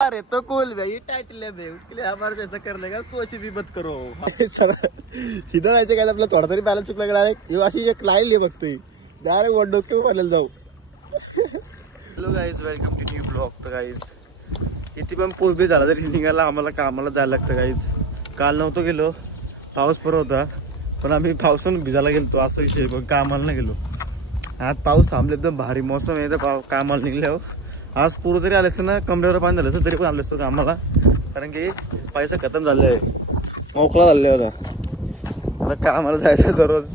अरे तो कूल भाई टाइटल है भाई, उसके लिए हमारे जैसा करने का कुछ भी मत करो। सीधा जायचं काय आपला थोडा तरी बॅलन्स चुकला गेला आहे अशी एक लाईन लिहि बघतोय डायरेक्ट वन डोके पाण्याला जाऊ। Hello guys, welcome to new blog. तर गाईज किती पण पूर्वी झाला तरी निघायला आम्हाला कामाला जायला लागतं गाईज। काल नव्हतो गेलो, पाऊस पर होता, पण आम्ही पावसानं भिजायला गेलो असा विषय, पण कामाला नाही गेलो। आज पाऊस थांबले, एकदम भारी मोसम आहे, तर कामाला निघल्यावर आज पूर्ण तरी आले असतं ना, कमरेवर पाणी झालं असतं तरी पण आलं असतं कामाला, कारण की पैसा खतम झालाय, मोकळा झालाय होता। कामाला जायचं दररोज,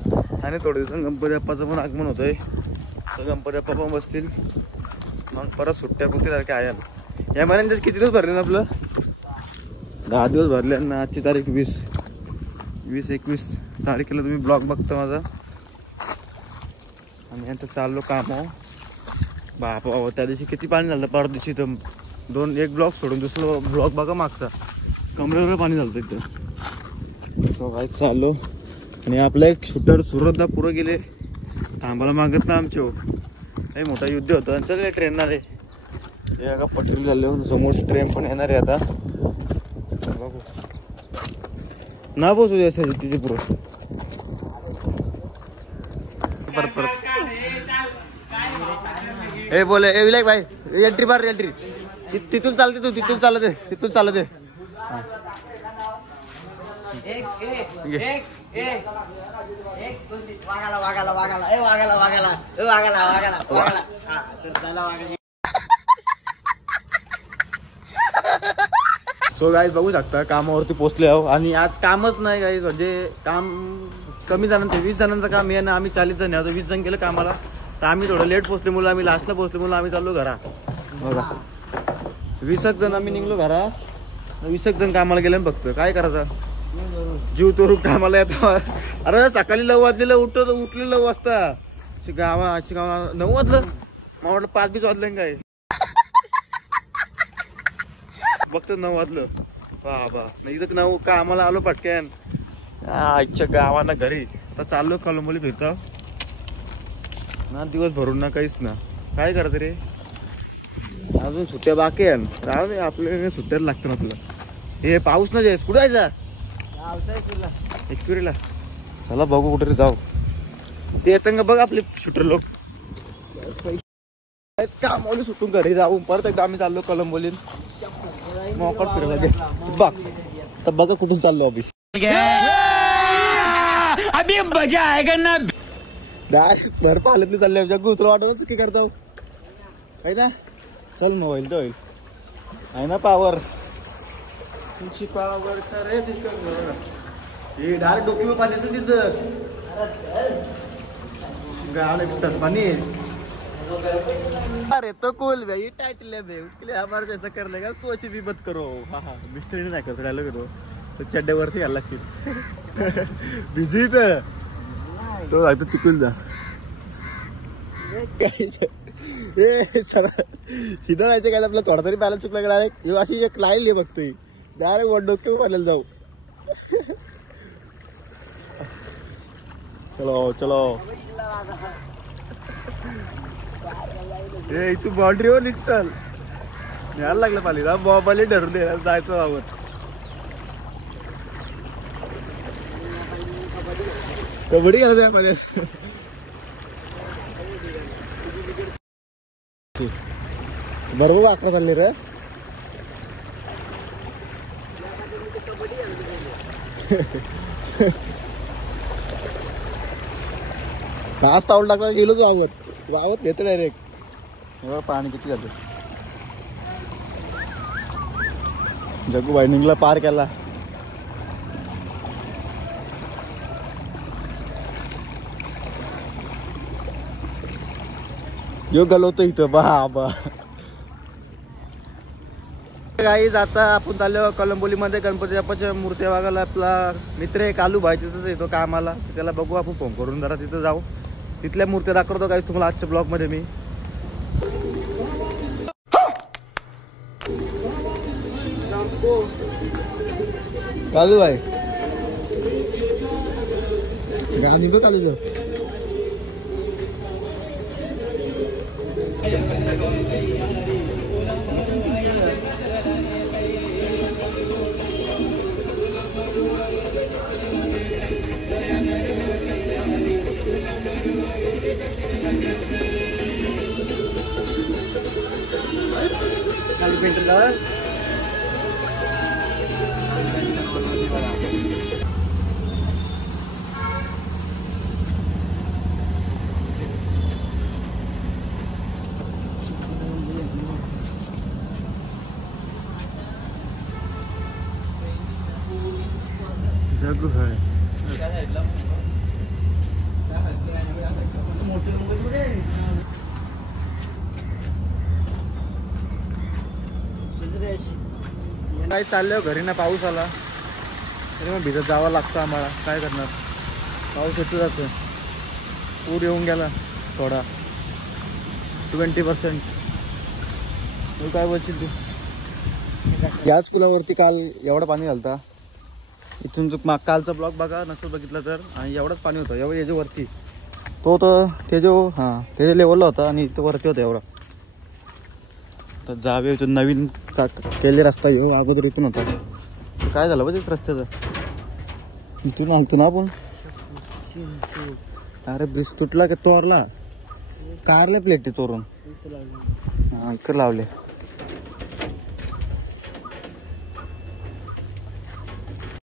आणि थोडे दिवसांनी गणपती बाप्पाचं पण आगमन होतंय, तर गणपती बाप्पा पण बसतील, मग परत सुट्ट्या कुठे आहे। या महिन्यात किती दिवस भरले ना, आपलं 10 दिवस भरले ना। आजची तारीख 20-21 तारखेला तुम्ही ब्लॉग बघता माझा, आणि आता चाललो कामावर। बापा त्या दिवशी किती पाणी झालं, परत दिवशी तर एक ब्लॉग सोडून दुसरं ब्लॉग बघा मागचा, कमरेवर पाणी झालं एकदम। काय चाललो, आणि आपलं एक शूटर सुरतला पुढे गेले, थांबायला मागत ना आमचे, लई मोठा युद्ध होतं। चल ट्रेन ना रे, हे का पटरी झाले, समोरची ट्रेन पण येणार आहे आता, बघू ना पोचू द्यायचं तिचे पुढं परत। ए बोले ए विलायक भाई, एंट्री मार एंट्री, तिथून चालते तू, तिथून चालत आहे, तिथून चालत आहे। सो गाईज बघू शकता कामावरती पोहोचले आहो, आणि आज कामच नाही गाईज, म्हणजे काम कमी जणांचं, 20 जणांचं काम आहे ना, आम्ही 40 जण आहे, 20 जण गेलं कामाला, तर आम्ही थोडं लेट पोहोचले मुलं, आम्ही लास्टला पोहोचले मुलं, आम्ही चाललो घरा। बघा 20 जण आम्ही निघलो घरा, 20 जण कामाला गेले, फक्त काय करायचं, जीव तोरू कामाला येतो। अरे सकाळी 9 वाजलेलं उठले 9 वाजता, गावा 9 वाजलं, मला वाटलं 5-20 वाजलं काय, फक्त 9 वाजलं बाबा, नाही तर 9 कामाला आलो पटक्यान, आजच्या गावाना घरी। आता चाललो कलंबोली फिरतो ना, दिवस भरून ना काहीच ना, काय करत रे, अजून सुट्ट्या बाकी आहे, राहू दे आपल्याला, सुट्ट्याला लागतं ना तुला। हे पाऊस ना जायस, कुठे जायचा एकविरीला, चला बघू कुठे जाऊ, ते येतं का बघ आपले शूटर लोक, कामावली सुटून घरी जाऊ, परत एकदा आम्ही चाललो कलंबोलीत मोकळ फिरायला दे बघ। तर बघा कुठून चाललो अभी मजा आएगा ना, डायरेक्ट घर पालतली चालले, जग्गू उतरा वाटत चुकी करता आहे ना, चल मोबाईल तो होईल आहे ना, पावर तुमची पावर करे हे डायरेक्ट डोक्यावर पाणी असेल तिथं, गावाला कुठं पाणी। अरे तो कूल भाई टाइटल है भाई, उसके लिए हमारे जैसा करने का कुछ भी मत करो। हाँ मिस्टर नाही करतो डायलॉग करो, तो चड्ड्यावरती घाल लागतील बिझी तो आता तिकून जा, सीधा जायचं काय आपला थोडा तरी बॅलन्स चुकला गेला आहे अशी एक लाईन लिहि बघतोय, डायरेक्ट वन डोके पाण्याला जाऊ। चलो चलो ए तू बाउंड्रीवर नीट चल, यायला लागलं पाली ना, बॉबाली ठरवले जायचं वावर। कबड्डी खेळायचं मध्ये, बरोबर 11 चालली रे, पाच पाऊल टाकला गेलो तू वावत घेतो डायरेक्ट, पाणी किती जातं। जग्गू भाई निघला पार केला, यो गलवतो इथं बाबा। गाईज आता आपण चाललो कलंबोलीमध्ये गणपती बाप्पाच्या मूर्त्या बघायला, आपला मित्र आहे कालू भाई तिथंच येतो कामाला, त्याला बघू आपण फोन करून जरा तिथं जाऊ, तिथल्या मूर्त्या दाखवतो गाईज तुम्हाला आजच्या ब्लॉग मध्ये मी। कालू भाई गाणी बघ कालू जाऊ, जग है काय चाललंय घरी ना, पाऊस आला तरी मग भिजत जावं लागतं आम्हाला. काय करणार, पाऊस येतो जातो. पूर येऊन गेला थोडा 20%. तू काय बोलशील तू? याच पुलावरती काल एवढं पाणी झालता. इथून कालचा ब्लॉग बघा नसेल बघितलं तर, आणि एवढंच पाणी होतं एवढं याच्यावरती. तो ते जो ते जे लेवलला होता आणि इथं वरती होता एवढा. तर जावे इथून नवीन केले रस्ता येऊ, अगोदर इथून होता. काय झालं बघ रस्त्याचं, इथून आलतो ना आपण. अरे ब्रिज तुटला की तोरला, कारले प्लेट चोरून. हा इकडे लावले.